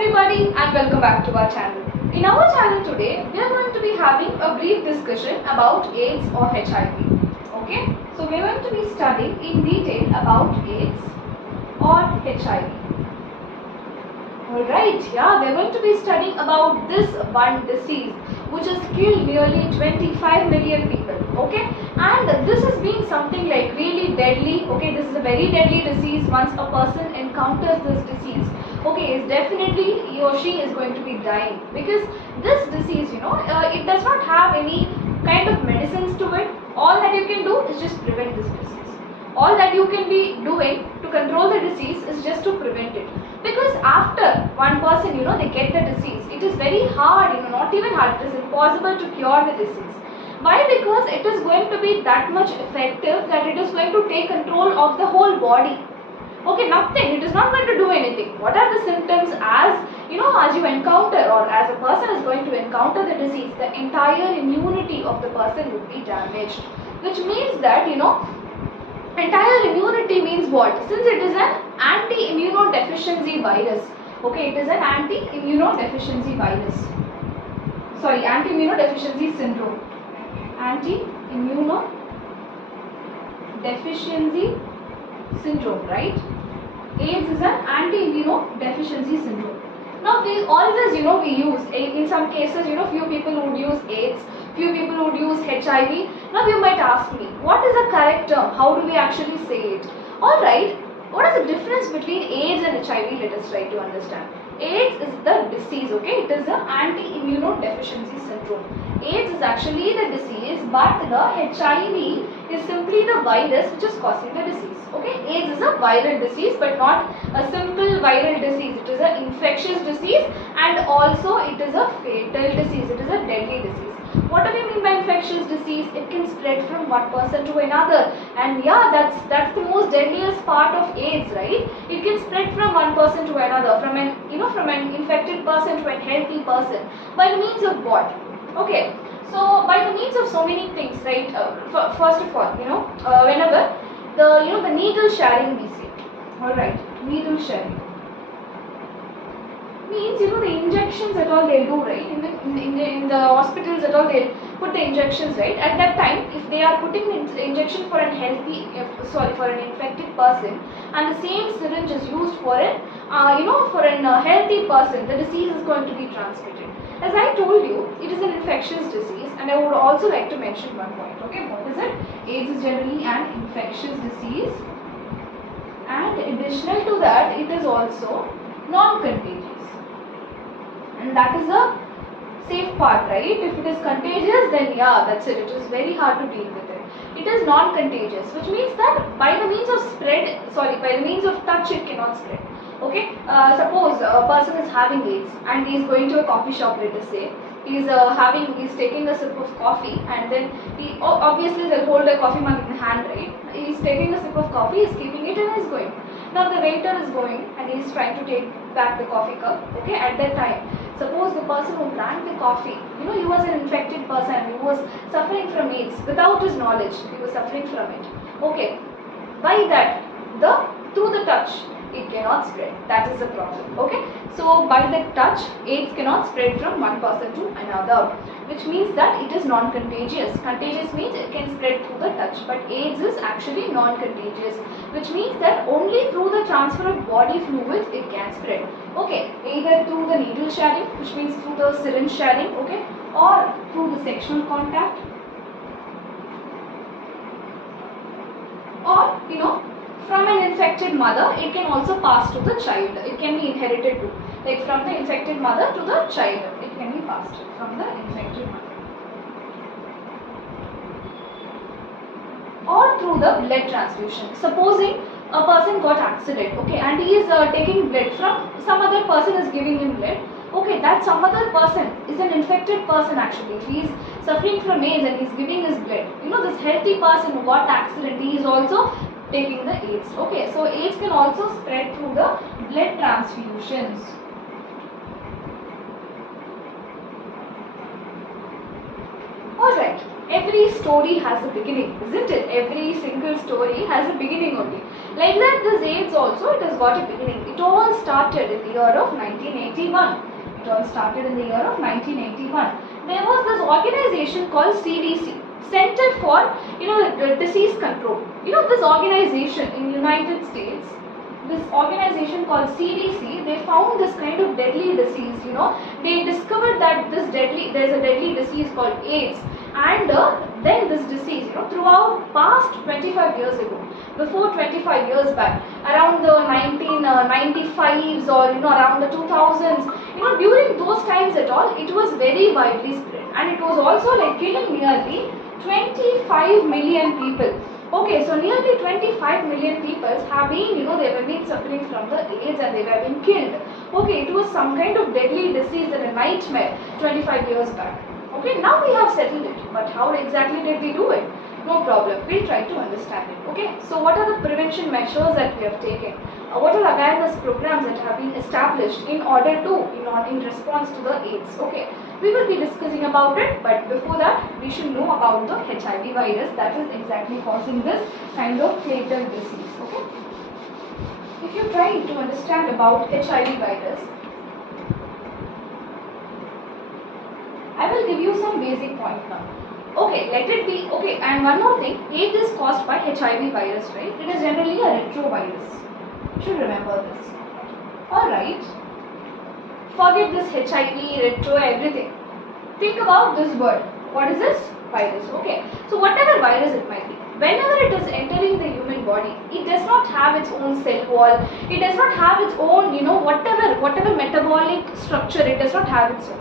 everybody and welcome back to our channel. In our channel today, we are going to be having a brief discussion about AIDS or HIV. Okay, so we are going to be studying in detail about AIDS or HIV. Alright, yeah, we are going to be studying about this one disease which has killed nearly 25 million people. Okay, and this has been something like really deadly. Okay, this is a very deadly disease. Once a person encounters this disease, okay, is definitely he or she is going to be dying, because this disease, it does not have any kind of medicines to it. All that you can do is just prevent this disease. All that you can be doing to control the disease is just to prevent it, because after one person, they get the disease, it is very hard, not even hard, it is impossible to cure the disease. Why? Because it is going to be that much effective that it is going to take control of the whole body. Okay, nothing, it is not going to do anything. What are the symptoms? As you encounter, or as a person is going to encounter the disease, the entire immunity of the person would be damaged, which means that entire immunity means what? Since it is an anti-immunodeficiency virus, okay, it is an anti-immunodeficiency virus, sorry, anti-immunodeficiency syndrome, anti-immunodeficiency syndrome, right? AIDS is an anti-immunodeficiency syndrome. Now we always, we use, in some cases, few people would use AIDS, few people would use HIV. Now you might ask me, what is the correct term? How do we actually say it? Alright, what is the difference between AIDS and HIV? Let us try to understand. AIDS is the disease, okay? It is the anti-immunodeficiency syndrome. AIDS is actually the disease, but the HIV is simply the virus which is causing the disease. Okay, AIDS is a viral disease, but not a simple viral disease. It is an infectious disease, and also it is a fatal disease. It is a deadly disease. What do we mean by infectious disease? It can spread from one person to another, and yeah, that's the most deadliest part of AIDS, right? It can spread from one person to another, from an infected person to a healthy person, by the means of what? Okay, so by the means of so many things, right? First of all, whenever the needle sharing we say, all right, needle sharing means the injections at all they do, right? In the hospitals at all they put the injections, right? At that time, if they are putting the injection for an for an infected person, and the same syringe is used for an healthy person, the disease is going to be transmitted. As I told you, it is an infectious disease, and I would also like to mention one point. Okay, what is it? AIDS is generally an infectious disease, and additional to that, it is also non-contagious, and that is the safe part, right? If it is contagious, then yeah, that's it. It is very hard to deal with it. It is non-contagious, which means that by the means of touch, it cannot spread. Okay, suppose a person is having AIDS and he is going to a coffee shop, let us say. He's taking a sip of coffee, and then obviously they'll hold a coffee mug in the hand, right? He's taking a sip of coffee, he's keeping it, and he's going. Now the waiter is going and he's trying to take back the coffee cup. Okay, at that time, suppose the person who drank the coffee, he was an infected person, he was suffering from AIDS without his knowledge, he was suffering from it. Okay, by that, through the touch, it cannot spread. That is the problem. Okay, so by the touch, AIDS cannot spread from one person to another, which means that it is non-contagious. Contagious means it can spread through the touch, but AIDS is actually non-contagious, which means that only through the transfer of body fluids it can spread. Okay, either through the needle sharing, which means through the syringe sharing, okay, or through the sexual contact, or from an infected mother, it can also pass to the child. It can be inherited too. Like from the infected mother to the child, it can be passed from the infected mother. Or through the blood transfusion. Supposing a person got accident, okay, and he is taking blood from some other person is giving him blood. Okay, that some other person is an infected person actually. If he is suffering from AIDS and he is giving his blood, this healthy person who got accident, he is also taking the AIDS. Okay, so AIDS can also spread through the blood transfusions. Alright, every story has a beginning, isn't it? Every single story has a beginning only. Like that, this AIDS also, it has got a beginning. It all started in the year of 1981. It all started in the year of 1981. There was this organization called CDC, Center for Disease Control. This organization in United States, this organization called CDC, they found this kind of deadly disease. They discovered that there's a deadly disease called AIDS, and then this disease, throughout past 25 years ago, before 25 years back, around the 1995s or around the 2000s, during those times at all, it was very widely spread, and it was also like killing nearly 25 million people. Okay, so nearly 25 million people have been, they have been suffering from the AIDS and they have been killed. Okay, it was some kind of deadly disease and a nightmare 25 years back. Okay, now we have settled it, but how exactly did we do it? No problem, we'll try to understand it. Okay, so what are the prevention measures that we have taken? What are awareness programs that have been established in order to, in response to the AIDS? Okay, we will be discussing about it, but before that, we should know about the HIV virus that is exactly causing this kind of fatal disease. Okay, if you try to understand about HIV virus, I will give you some basic point now. Okay, let it be. Okay, and one more thing, AIDS is caused by HIV virus, right? It is generally a retrovirus. You should remember this. Alright, forget this HIV, retro, everything. Think about this word. What is this? Virus. Okay, so whatever virus it might be, whenever it is entering the human body, it does not have its own cell wall, it does not have its own, whatever metabolic structure, it does not have its own.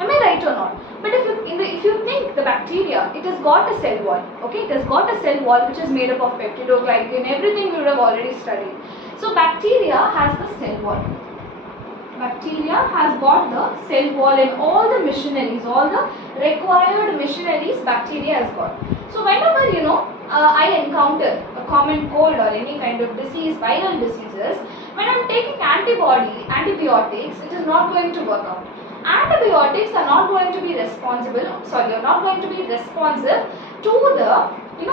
Am I right or not? But if you think the bacteria, it has got a cell wall. Okay, it has got a cell wall which is made up of peptidoglycan, everything we would have already studied. So bacteria has the cell wall. Bacteria has got the cell wall and all the machineries, all the required machineries bacteria has got. So whenever I encounter a common cold or any kind of disease, viral diseases, when I am taking antibiotics, it is not going to work out. Antibiotics are not going to be responsive to the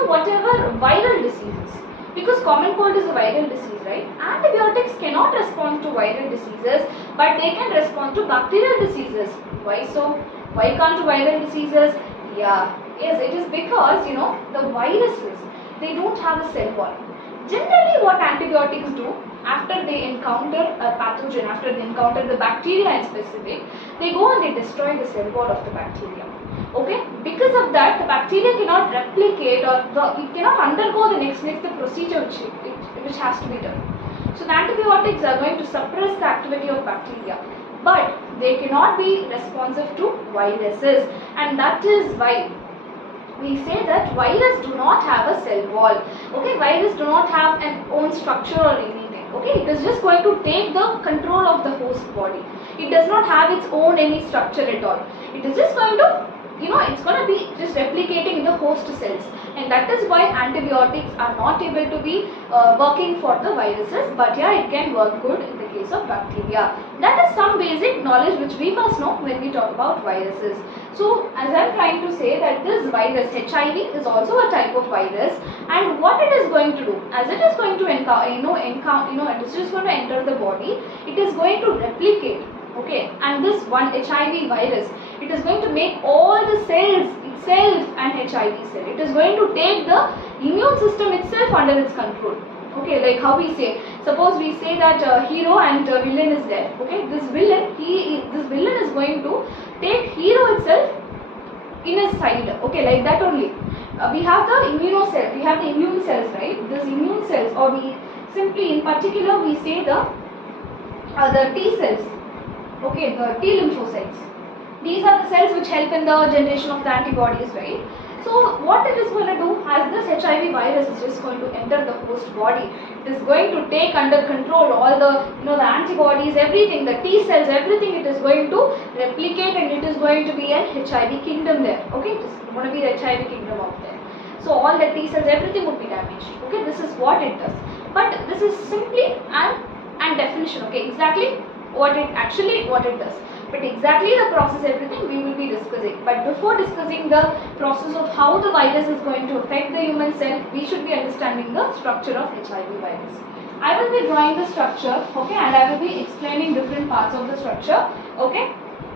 whatever viral diseases, because common cold is a viral disease, right? Antibiotics cannot respond to viral diseases, but they can respond to bacterial diseases. Why so? Why can't viral diseases? Yes, it is because the viruses, they don't have a cell wall. Generally, what antibiotics do, after they encounter a pathogen, after they encounter the bacteria in specific, they go and they destroy the cell wall of the bacteria. Okay, because of that, the bacteria cannot replicate or it cannot undergo the next procedure which has to be done. So the antibiotics are going to suppress the activity of bacteria, but they cannot be responsive to viruses, and that is why we say that virus do not have a cell wall. Okay, virus do not have an own structure or anything. Okay, it is just going to take the control of the host body. It does not have its own any structure at all. It is just going to, it's going to be just replicating in the host cells, and that is why antibiotics are not able to be working for the viruses, but yeah, it can work good in the case of bacteria. That is some basic knowledge which we must know when we talk about viruses. So as I am trying to say that this virus HIV is also a type of virus, and what it is going to do, as it is going to it is just going to enter the body, it is going to replicate. Okay, and this one HIV virus, it is going to make all the cells itself an HIV cell. It is going to take the immune system itself under its control. Okay, like how we say, suppose we say that hero and villain is there. Okay, this villain is going to take hero itself in his side. Okay, like that only. We have the immunocell, we have the immune cells, right? This immune cells, or we simply in particular we say the T cells. Okay, the T lymphocytes. These are the cells which help in the generation of the antibodies, right? So what it is going to do, as this HIV virus is just going to enter the host body, it is going to take under control all the the antibodies, everything, the T cells, everything. It is going to replicate, and it is going to be an HIV kingdom there. Okay, it is going to be the HIV kingdom out there. So all the T cells, everything would be damaged. Okay, this is what it does. But this is simply an definition. Okay, exactly what it does. But exactly the process, everything we will be discussing. But before discussing the process of how the virus is going to affect the human cell, we should be understanding the structure of HIV virus. I will be drawing the structure, okay, and I will be explaining different parts of the structure, okay.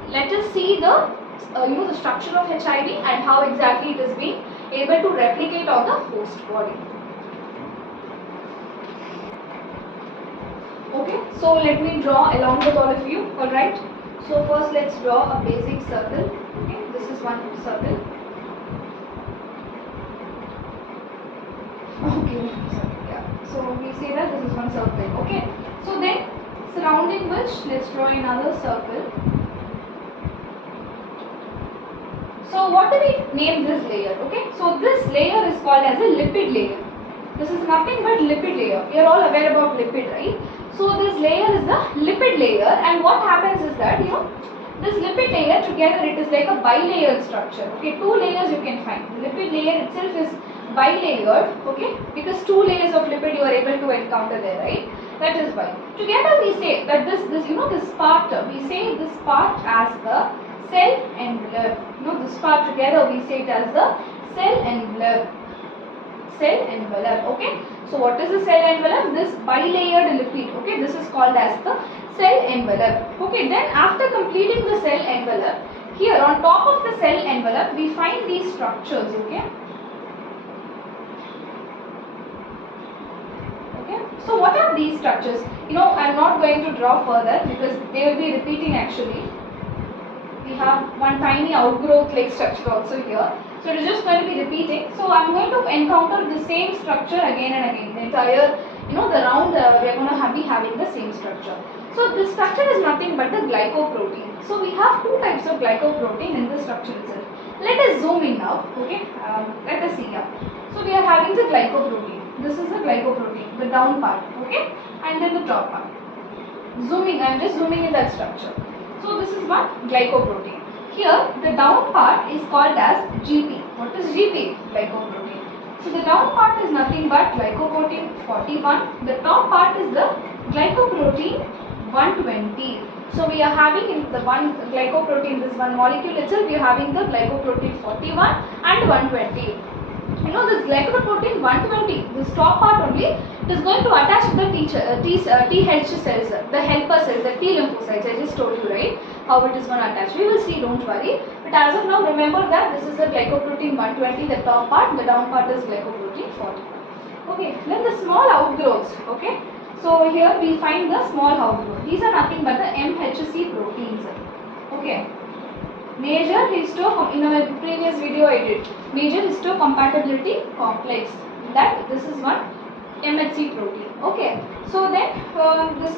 Let us see the the structure of HIV and how exactly it is being able to replicate on the host body. Okay, so let me draw along with all of you. Alright, so first let's draw a basic circle. Okay, this is one circle. Okay, yeah. So we say that this is one circle. Okay, so then surrounding which, let's draw another circle. So what do we name this layer? Okay, so this layer is called as a lipid layer. This is nothing but lipid layer. We are all aware about lipid, right? So this layer is the lipid layer, and what happens is that this lipid layer together, it is like a bilayered structure. Okay, two layers you can find. The lipid layer itself is bilayered. Okay, because two layers of lipid you are able to encounter there, right? That is why. Together we say that this part, we say this part as the cell envelope. This part together we say it as the cell envelope. Cell envelope. Okay, so what is the cell envelope? This bilayered lipid. Okay, this is called as the cell envelope. Okay, then after completing the cell envelope, here on top of the cell envelope we find these structures. Okay, so what are these structures? I am not going to draw further because they will be repeating actually. We have one tiny outgrowth like structure also here. So it is just going to be repeating. So I am going to encounter the same structure again and again. The entire, the round, we are going to be having the same structure. So this structure is nothing but the glycoprotein. So we have two types of glycoprotein in the structure itself. Let us zoom in now. Okay, let us see here. So we are having the glycoprotein. This is the glycoprotein, the down part. Okay, and then the top part. Zooming, I am just zooming in that structure. So this is one glycoprotein. Here the down part is called as GP. What is GP? Glycoprotein. So the down part is nothing but glycoprotein 41. The top part is the glycoprotein 120. So we are having in the one glycoprotein, this one molecule itself, we are having the glycoprotein 41 and 120. This glycoprotein 120, this top part only, it is going to attach to the TH cells, the helper cells, the T lymphocytes. I just told you, right, how it is going to attach. We will see, don't worry. But as of now, remember that this is the glycoprotein 120, the top part, the down part is glycoprotein 41. Okay, then the small outgrowths. Okay, so here we find the small outgrowth. These are nothing but the MHC proteins. Okay. Major in our previous video I did major histocompatibility complex, that this is one MHC protein. Okay, so then this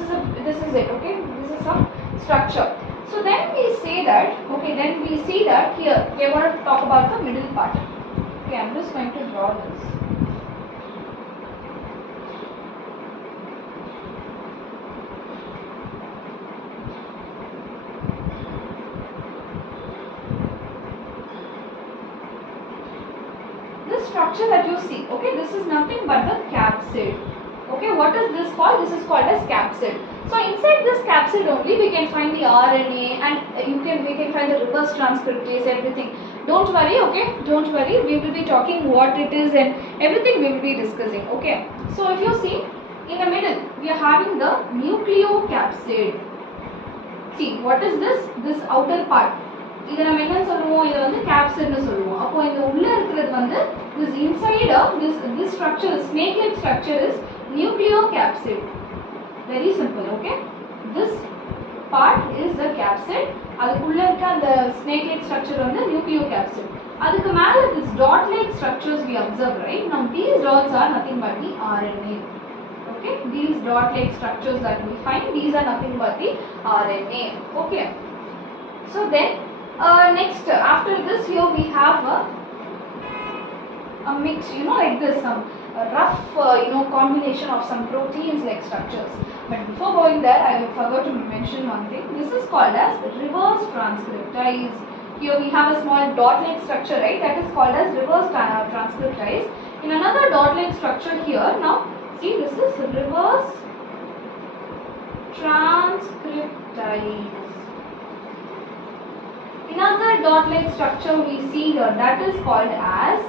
is it. Okay, this is some structure. So then we say that, okay, then we see that here we are going to talk about the middle part. Okay, I am just going to draw this. Structure that you see, okay, this is nothing but the capsid. Okay, what is this called? This is called as capsid. So inside this capsid only we can find the RNA, and we can find the reverse transcriptase, everything. Don't worry, okay, don't worry, we will be talking what it is and everything we will be discussing. Okay, so if you see in the middle we are having the nucleocapsid. See, what is this? This outer part. இத நம்ம என்ன சொல்லுவோம், இத வந்து capsid னு சொல்லுவோம். அப்போ இந்த உள்ள இருக்குறது வந்து this inside of this structure, snake like structure is nucleocapsid. Very simple. Okay, this part is the capsid. அதுக்குள்ள இருக்க அந்த snake like structure வந்து nucleocapsid. அதுக்கு மேல this dot like structures we observe, right? Now these dots are nothing but the RNA. Okay, these dot like structures that we find, these are nothing but the RNA. Okay, so then next, after this, here we have a mix, like this, some rough, combination of some proteins like structures. But before going there, I forgot to mention one thing. This is called as reverse transcriptase. Here we have a small dot-like structure, right? That is called as reverse transcriptase. In another dot-like structure here, now see, this is reverse transcriptase. dot-like structure we see here, that is called as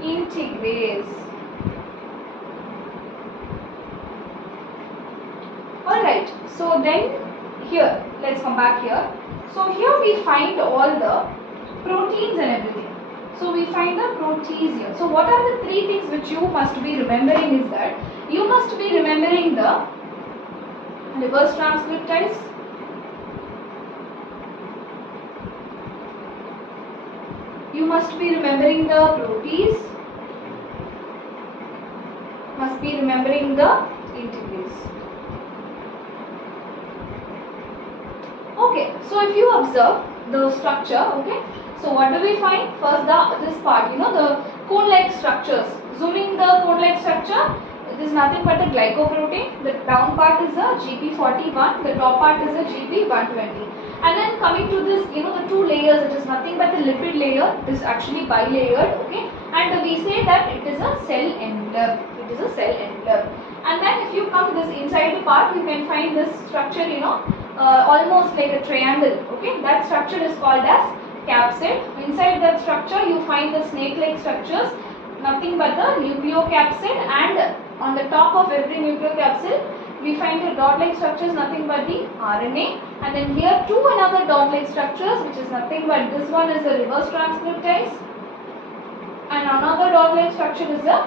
integrase. Alright, so then here, let's come back here. So here we find all the proteins and everything. So we find the proteins here. So what are the three things which you must be remembering is that you must be remembering the reverse transcriptase, you must be remembering the protease, must be remembering the integrase. Okay, so if you observe the structure, okay, so what do we find? First this part, the cone-like structures. Zooming the cone-like structure, it is nothing but the glycoprotein. The down part is the GP41, the top part is the GP120. And then coming to this, the two layers, it is nothing but the lipid layer. It is actually bilayered, okay. And we say that it is a cell ender. It is a cell ender. And then if you come to this inside part, you can find this structure, almost like a triangle, okay. That structure is called as capsid. Inside that structure you find the snake-like structures, nothing but the nucleocapsid, and on the top of every nucleocapsid we find the dot-like structures, nothing but the RNA, and then here two another dot-like structures, which is nothing but this one is the reverse transcriptase, and another dot-like structure is the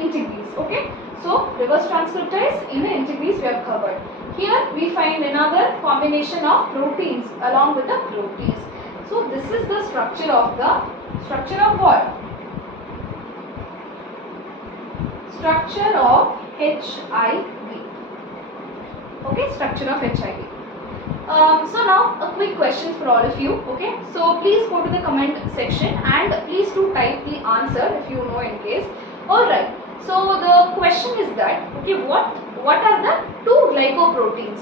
integrase, okay. So reverse transcriptase in the integrase we have covered. Here we find another combination of proteins along with the protease. So this is the structure of what? Structure of HIV. Okay, structure of HIV. So now a quick question for all of you. Okay, so please go to the comment section and please do type the answer if you know in case. Alright, so the question is that, okay, what are the two glycoproteins?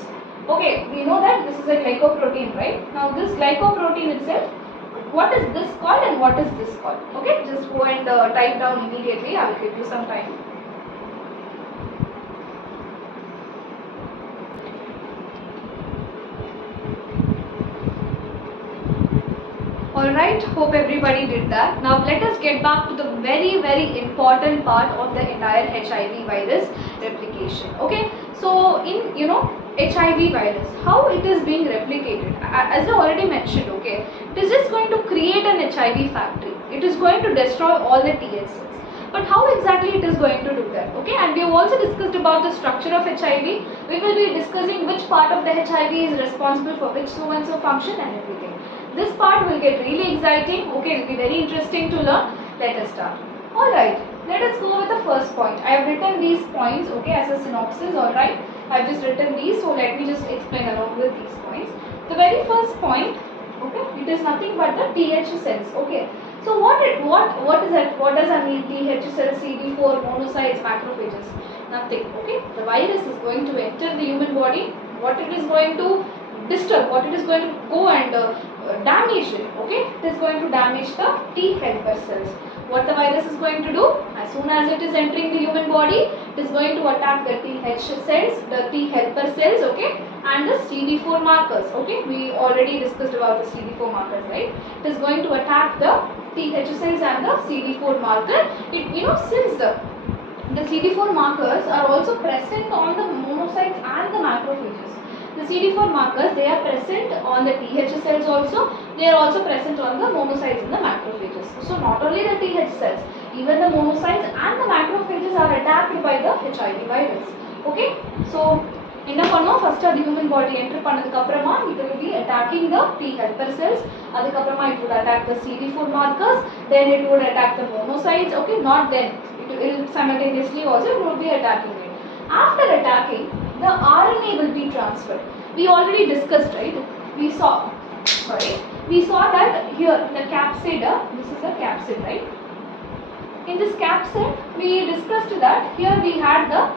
Okay, we know that this is a glycoprotein, right? Now this glycoprotein itself, what is this called and what is this called? Okay, just go and type down immediately. I will give you some time. Alright, hope everybody did that. Now let us get back to the very important part of the entire HIV virus replication. Okay, so in HIV virus, how it is being replicated, as I already mentioned, okay, it is just going to create an HIV factory. It is going to destroy all the TH cells. But how exactly it is going to do that? Okay, and we have also discussed about the structure of HIV. We will be discussing which part of the HIV is responsible for which so and so function and everything. This part will get really exciting. Okay, it will be very interesting to learn. Let us start. Alright, let us go with the first point. I have written these points, okay, as a synopsis. Alright, I have just written these, so let me just explain along with these points. The very first point, okay, it is nothing but the TH cells. Okay, so what is that? What does that mean? TH cells, CD4, monocytes, macrophages? Nothing. Okay, the virus is going to enter the human body. What it is going to disturb, what it is going to go and damage it, okay, it is going to damage the T helper cells. What the virus is going to do, as soon as it is entering the human body, it is going to attack the TH cells, the T helper cells, okay, and the CD4 markers, okay, we already discussed about the CD4 markers, right. It is going to attack the TH cells and the CD4 marker. It, since the CD4 markers are also present on the monocytes and the macrophages. The CD4 markers, they are present on the TH cells also, they are also present on the monocytes and the macrophages. So not only the TH cells, even the monocytes and the macrophages are attacked by the HIV virus. Okay, so first the human body enter panadakaprama, it will be attacking the T helper cells, adakaprama it would attack the CD4 markers, then it would attack the monocytes, okay, not then, it will simultaneously also it would be attacking it. After attacking, the RNA will be transferred. We already discussed, right? We saw that here the capsid, this is a capsid, right? In this capsid, we discussed that here we had the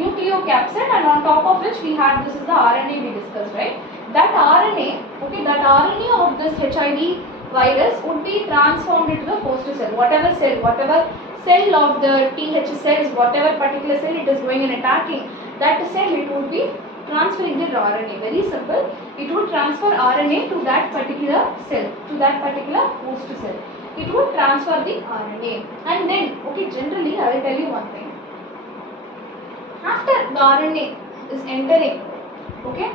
nucleocapsid and on top of which we had, this is the RNA we discussed, right? That RNA, okay, that RNA of this HIV virus would be transformed into the host cell, whatever cell of the TH cells, whatever particular cell it is going and attacking, that cell it would be transferring the RNA. Very simple. It would transfer RNA to that particular cell, to that particular host cell. It would transfer the RNA. And then, okay, generally I will tell you one thing. After the RNA is entering, okay,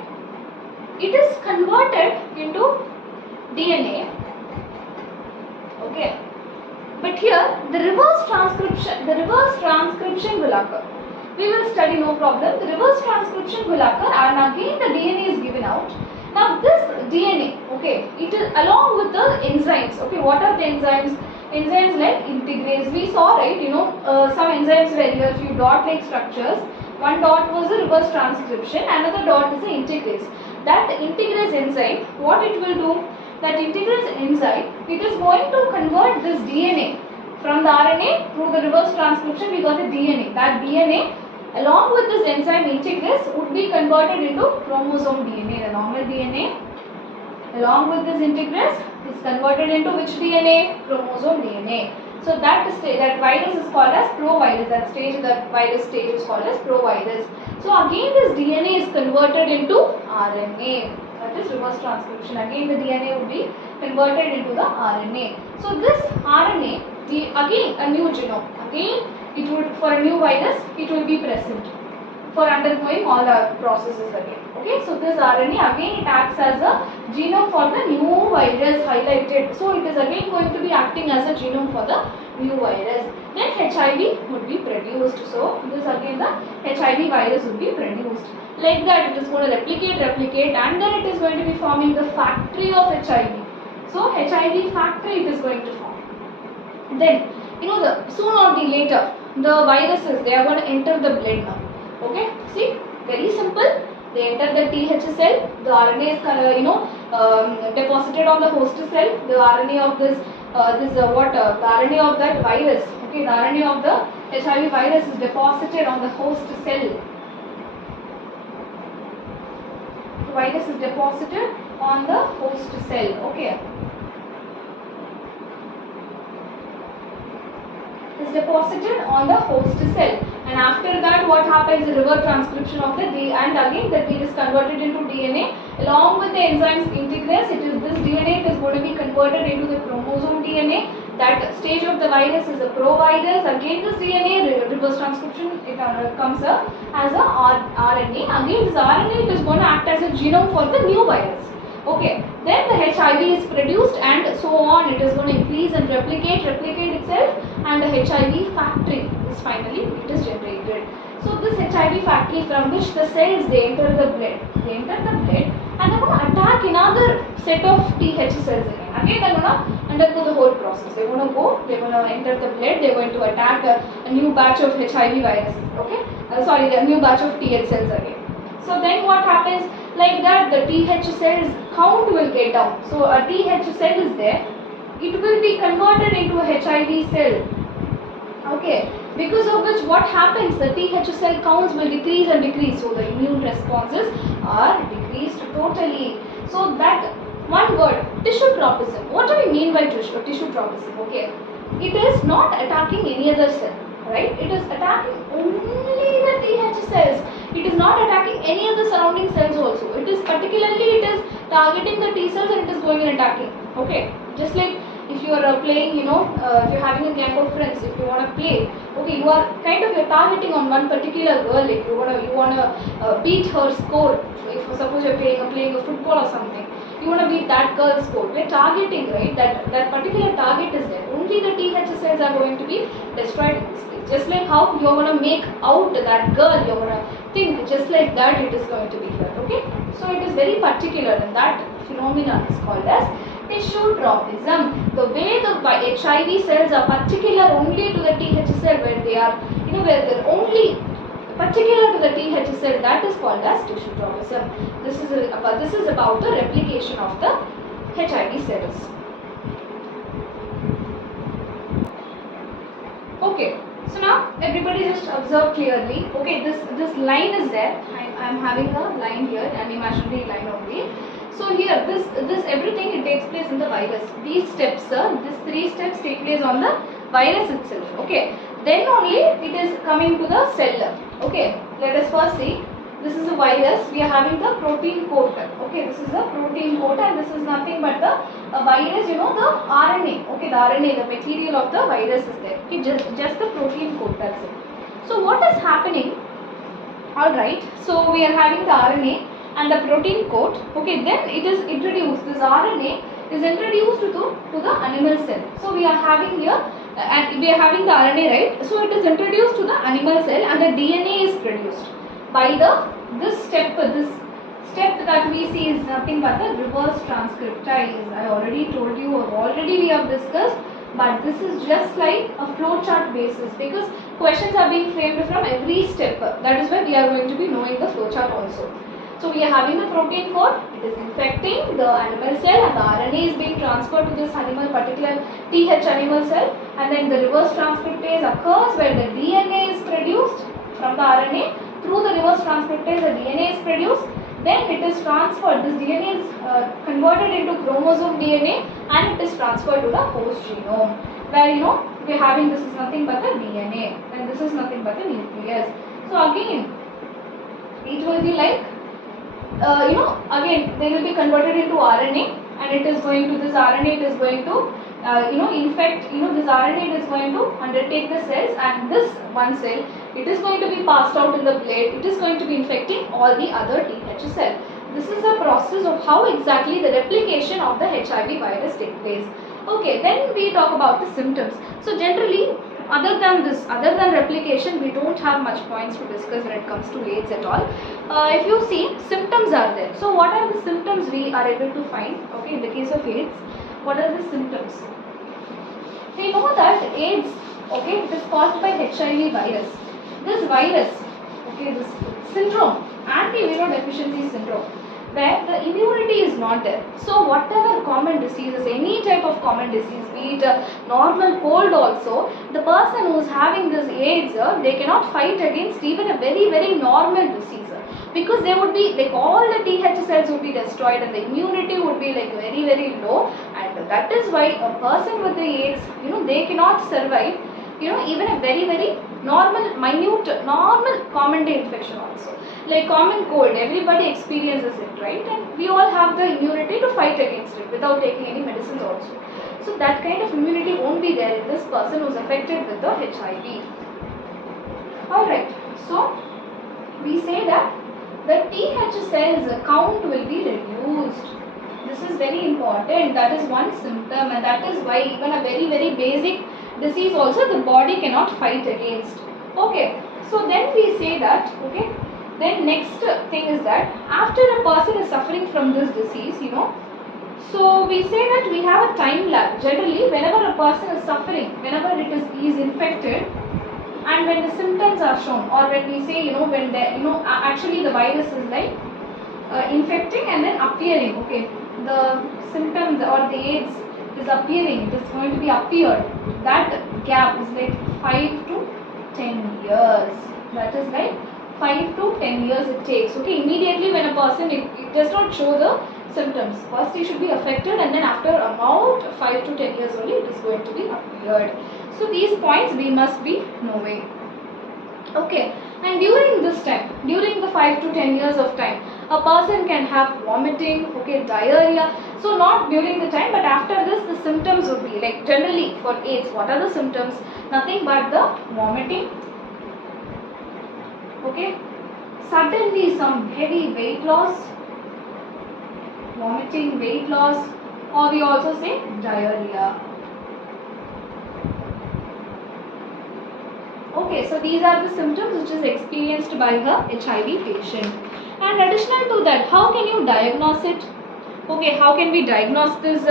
it is converted into DNA. Okay. But here the reverse transcription will occur. We will study, no problem. The reverse transcription will occur and again the DNA is given out. Now this DNA, okay, it is along with the enzymes. Okay, what are the enzymes? Enzymes like integrase. We saw, right, some enzymes were here, few dot-like structures. One dot was the reverse transcription, another dot is the integrase. That integrase enzyme, what it will do? That integrase enzyme, it is going to convert this DNA from the RNA through the reverse transcription. We got the DNA. That DNA along with this enzyme integrase would be converted into chromosome DNA. The normal DNA along with this integrase is converted into which DNA? Chromosome DNA. So that virus is called as provirus. That virus stage is called as provirus. So again this DNA is converted into RNA. That is reverse transcription. Again the DNA will be converted into the RNA. So this RNA, again a new genome. Again it would, for a new virus, it will be present for undergoing all the processes again. Okay, so this RNA again it acts as a genome for the new virus highlighted. So it is again going to be acting as a genome for the new virus. Then HIV would be produced. So this again the HIV virus would be produced. Like that it is going to replicate and then it is going to be forming the factory of HIV. So HIV factory it is going to form. Then soon or later the viruses, they are going to enter the blood now. Okay, see, very simple. They enter the TH cell. The RNA is deposited on the host cell. The RNA of the RNA of that virus. Okay, the RNA of the HIV virus is deposited on the host cell. The virus is deposited on the host cell. Okay. Is deposited on the host cell, and after that what happens? The reverse transcription of the DNA, and again that it is converted into DNA along with the enzymes integrase. It is this DNA, it is going to be converted into the chromosome DNA. That stage of the virus is a provirus. Again this DNA reverse transcription, it comes as a RNA. Again this RNA, it is going to act as a genome for the new virus. Okay, then the HIV is produced and so on. It is going to increase and replicate itself, and the HIV factory is finally it is generated. So this HIV factory from which the cells they enter the blood. They enter the blood and they are going to attack another set of TH cells again. Again they are going to undergo the whole process. They are going to enter the blood. They are going to attack a new batch of HIV viruses. Okay, a new batch of TH cells again. So then what happens? Like that the TH cells count will get down. So a TH cell is there. It will be converted into a HIV cell. Okay, because of which what happens? The TH cell counts will decrease and decrease. So the immune responses are decreased totally. So that one word, tissue tropism. What do we mean by tissue tropism? Okay, it is not attacking any other cell. Right? It is attacking only the TH cells. It is not attacking any other surrounding cells also. It is targeting the T cells and it is going and attacking. Okay, just like if you are playing, if you are having a gang of friends, if you want to play, okay, you are you're targeting on one particular girl. If you want to beat her score. If suppose you are playing a football or something, you want to beat that girl's score. We are targeting, right? That particular target is there. Only the TH cells are going to be destroyed in this place. Just like how you are going to make out that girl, you are going to think just like that it is going to be here. Okay, so it is very particular, and that phenomenon is called as tissue tropism. The way the HIV cells are particular only to the TH cell, where they are where they are only particular to the TH cell, that is called as tissue tropism. This is about the replication of the HIV cells. Okay. So now everybody just observe clearly. Okay, this line is there. I am having a line here, an imaginary line only. So here this everything it takes place in the virus. These steps, these 3 steps take place on the virus itself. Okay, then only it is coming to the cell. Okay, let us first see. this is a virus, we are having the protein coat. Okay, this is the protein coat, and this is nothing but the virus, the RNA. Okay, the RNA, the material of the virus is there. Okay, just the protein coat, that's it. So what is happening? Alright, so we are having the RNA and the protein coat. Okay, then it is introduced, this RNA is introduced to the animal cell. So we are having here, and we are having the RNA, right? So it is introduced to the animal cell and the DNA is produced by this step that we see is nothing but the reverse transcriptase. I already told you, or already we have discussed, but this is just like a flowchart basis, because questions are being framed from every step. That is why we are going to be knowing the flowchart also. So we are having the protein coat, it is infecting the animal cell, and the RNA is being transferred to this particular TH animal cell, and then the reverse transcriptase occurs where the DNA is produced from the RNA. Through the reverse transcriptase, the DNA is produced, then it is transferred, this DNA is converted into chromosome DNA, and it is transferred to the host genome, where we are having, this is nothing but the DNA, and this is nothing but the nucleus. So again, it will be like, again they will be converted into RNA, and it is going to, this RNA, it is going to infect, this RNA, it is going to undertake the cells, and this one cell, it is going to be passed out in the blood, it is going to be infecting all the other TH cells. This is the process of how exactly the replication of the HIV virus takes place. Okay, then we talk about the symptoms. So generally, other than replication, we don't have much points to discuss when it comes to AIDS at all. If you see, symptoms are there. So what are the symptoms we are able to find? Okay, in the case of AIDS, what are the symptoms? We know that AIDS, okay, it is caused by HIV virus. This virus, okay, this syndrome, anti-immunodeficiency syndrome, where the immunity is not there. So whatever common diseases, any type of common disease, be it a normal cold also, the person who is having this AIDS, they cannot fight against even a very, very normal disease, because they would be like, all the TH cells would be destroyed and the immunity would be like very, very low, and that is why a person with the AIDS, they cannot survive, even a very, very normal, minute, normal common day infection also. Like common cold, everybody experiences it, right? And we all have the immunity to fight against it without taking any medicines also. So that kind of immunity won't be there in this person who is affected with the HIV. Alright, so we say that the TH cells count will be reduced. This is very important. That is one symptom, and that is why even a very, very basic disease also the body cannot fight against. Okay, so then we say that, okay, then next thing is that after a person is suffering from this disease, so we say that we have a time lag. Generally, whenever a person is suffering, whenever he is infected, and when the symptoms are shown, or when we say, when the, actually the virus is like infecting and then appearing, okay, the symptoms or the AIDS is appearing, it is going to be appeared, that gap is like 5 to 10 years. That is like 5 to 10 years it takes. Okay, immediately when a person, it does not show the symptoms. First he should be affected, and then after about 5 to 10 years only it is going to be appeared. So these points we must be knowing. Okay, and during this time, during the 5 to 10 years of time, a person can have vomiting, okay, diarrhea. So not during the time, but after this the symptoms would be like, generally for AIDS, what are the symptoms? Nothing but the vomiting, okay, suddenly some heavy weight loss, vomiting, weight loss, or we also say diarrhea. Okay, so these are the symptoms which is experienced by the HIV patient. And additional to that, how can you diagnose it? Okay, how can we diagnose this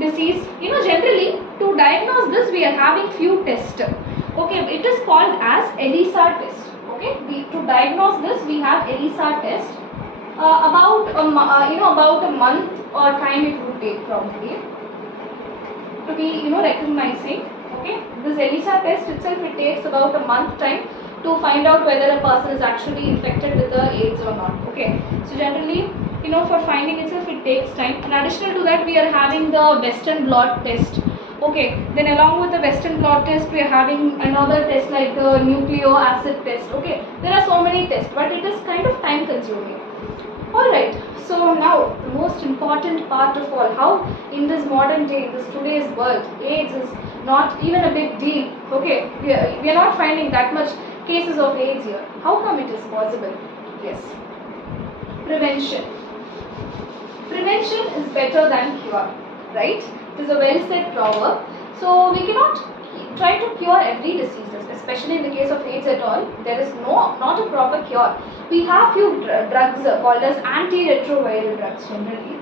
disease? Generally to diagnose this we are having few tests. Okay, it is called as ELISA test. Okay, to diagnose this we have ELISA test. About a month or time it would take probably to be recognizing. Okay, this ELISA test itself, it takes about a month time to find out whether a person is actually infected with the AIDS or not. Okay, so generally for finding itself it takes time. And additional to that we are having the Western blot test. Okay, then along with the Western blot test, we are having another test like the nucleoacid test. Okay, there are so many tests, but it is kind of time consuming. Alright, so now the most important part of all, how in this modern day, in this today's world, AIDS is not even a big deal. Okay, we are not finding that much cases of AIDS here. How come it is possible? Yes, prevention. Prevention is better than cure, right? It is a well said proverb. So we cannot try to cure every diseases, especially in the case of AIDS at all. There is not a proper cure. We have few drugs called as antiretroviral drugs generally.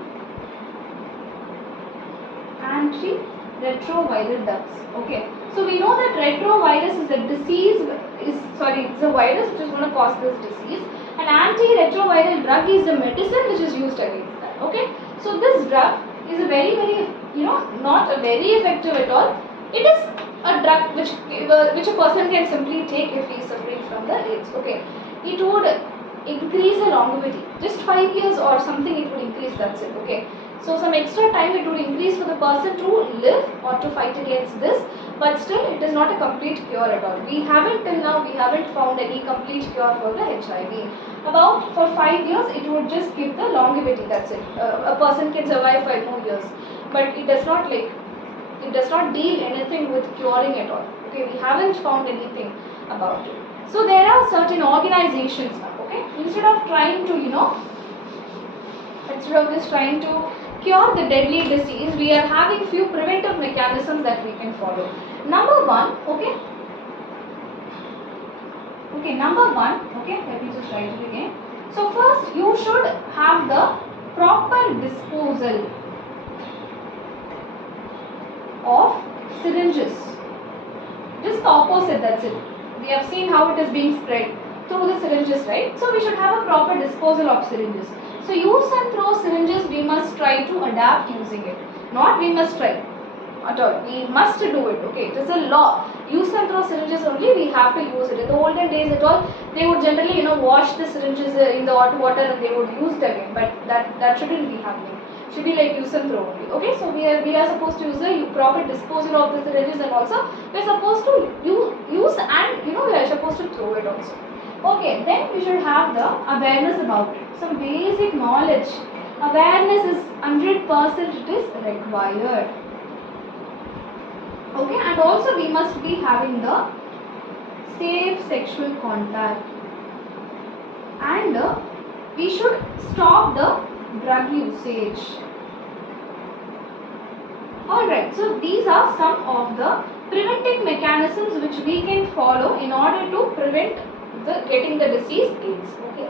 Antiretroviral drugs. Okay. So we know that retrovirus is a disease, it's a virus which is going to cause this disease. An antiretroviral drug is a medicine which is used against that. Okay. So this drug is a very not a very effective at all. It is a drug which a person can simply take if he is suffering from the AIDS. Okay. It would increase the longevity. Just 5 years or something it would increase, that's it. Okay. So some extra time it would increase for the person to live or to fight against this, but still it is not a complete cure at all. We haven't till now, we haven't found any complete cure for the HIV. About for 5 years it would just give the longevity, that's it. A person can survive 5 more years, but it does not deal anything with curing at all. Okay, we haven't found anything about it. So there are certain organizations now. Okay, instead of just trying to cure the deadly disease, we are having few preventive mechanisms that we can follow. Number one, let me just write it again. So first you should have the proper disposal of syringes. Just the opposite, that's it. We have seen how it is being spread through the syringes, right? So we should have a proper disposal of syringes. So use and throw syringes, we must try to adapt using it. Not we must try at all. We must do it. Okay, it is a law. Use and throw syringes only, we have to use it. In the olden days at all, they would generally wash the syringes in the hot water and they would use it again. But that shouldn't be happening. Should be like use and throw only. Okay, so we are supposed to use the proper disposal of the syringes, and also we are supposed to use and we are supposed to throw it also. Okay, then we should have the awareness about it. Some basic knowledge. Awareness is 100% it is required. Okay, and also we must be having the safe sexual contact, and we should stop the drug usage. Alright, so these are some of the preventive mechanisms which we can follow in order to prevent getting the disease AIDS. Okay,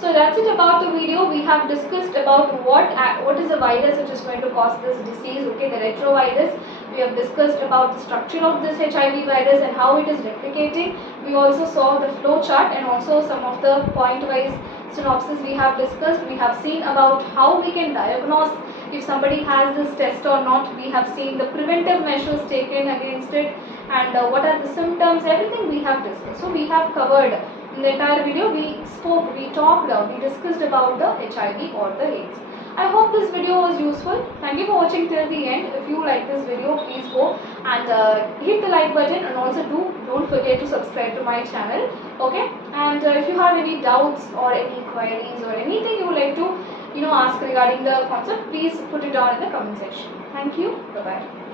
so that's it about the video. We have discussed about what is the virus which is going to cause this disease. Okay, the retrovirus. We have discussed about the structure of this HIV virus and how it is replicating. We also saw the flow chart and also some of the point-wise synopsis we have discussed. We have seen about how we can diagnose if somebody has this test or not. We have seen the preventive measures taken against it, and what are the symptoms, everything we have discussed. So we have covered in the entire video. We discussed about the HIV or the AIDS. I hope this video was useful. Thank you for watching till the end. If you like this video, please go and hit the like button, and also don't forget to subscribe to my channel. Okay, and if you have any doubts or any queries or anything you would like to ask regarding the concept, please put it down in the comment section. Thank you. Bye bye.